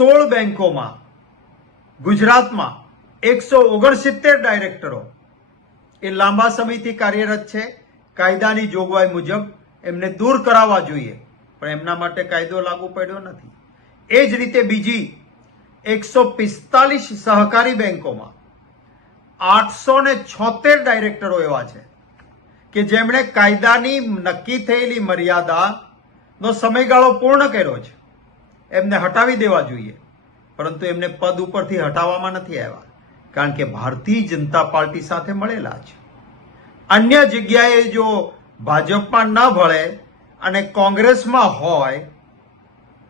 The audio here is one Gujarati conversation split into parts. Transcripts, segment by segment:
સોળ બેંકોમાં, ગુજરાતમાં એકસો ઓગણસિત્તેર ડાયરેક્ટરો. એ લાંબા સમયથી કાર્યરત છે. કાયદાની જોગવાઈ મુજબ એમને દૂર કરાવવા જોઈએ. પણ એમના માટે કાયદો લાગુ પડ્યો નથી. એ જ રીતે બીજી એકસો પિસ્તાલીસ સહકારી બેંકોમાં આઠસો ને છોતેર ડાયરેક્ટરો એવા છે કે જેમણે કાયદાની નક્કી થયેલી મર્યાદાનો સમયગાળો પૂર્ણ કર્યો છે. એમને હટાવી દેવા જોઈએ. પરંતુ એમને પદ ઉપરથી હટાવવામાં નથી આવ્યા. કારણ કે ભારતીય જનતા પાર્ટી સાથે મળેલા છે. અન્ય જગ્યાએ જો ભાજપમાં ન ભળે અને કોંગ્રેસમાં હોય,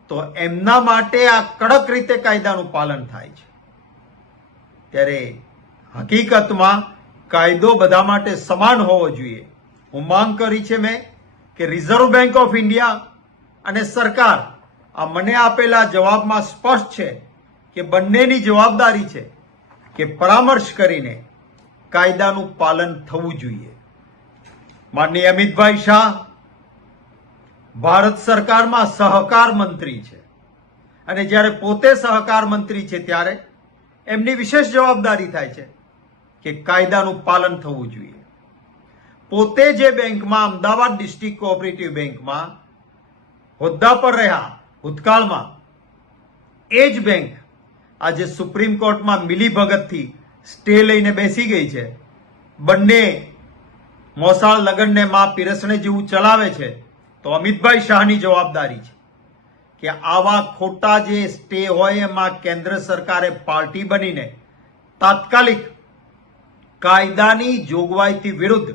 તો એમના માટે આ કડક રીતે કાયદાનું પાલન થાય છે. ત્યારે હકીકતમાં કાયદો બધા માટે સમાન હોવો જોઈએ. હું માંગ કરી છે મેં કે રિઝર્વ બેંક ઓફ ઇન્ડિયા અને સરકાર આ મને આપેલા જવાબમાં સ્પષ્ટ છે કે બંનેની જવાબદારી છે કે પરામર્શ કરીને કાયદાનું પાલન થવું જોઈએ. માનનીય અમિતભાઈ શાહ, ભારત સરકારમાં સહકાર મંત્રી છે. અને જ્યારે પોતે સહકાર મંત્રી છે ત્યારે એમની વિશેષ જવાબદારી થાય છે કે કાયદાનું પાલન થવું જોઈએ. પોતે જે બેંકમાં, અમદાવાદ ડિસ્ટ્રિક્ટ કોઓપરેટિવ બેંકમાં હોદ્દા પર રહ્યા ભૂતકાળમાં એ જ બેંક આજે સુપ્રીમ કોર્ટમાં મિલીભગતથી સ્ટે લઈને બેસી ગઈ છે. બંને મોસાળ લગ્નને માં પીરસણે જેવું ચલાવે છે, તો અમિતભાઈ શાહની જવાબદારી છે કે આવા ખોટા જે સ્ટે હોય એમાં કેન્દ્ર સરકારે પાર્ટી બનીને તાત્કાલિક કાયદાની જોગવાઈથી વિરુદ્ધ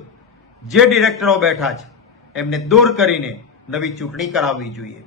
જે ડિરેક્ટરો બેઠા છે, એમને દૂર કરીને નવી ચૂંટણી કરાવવી જોઈએ.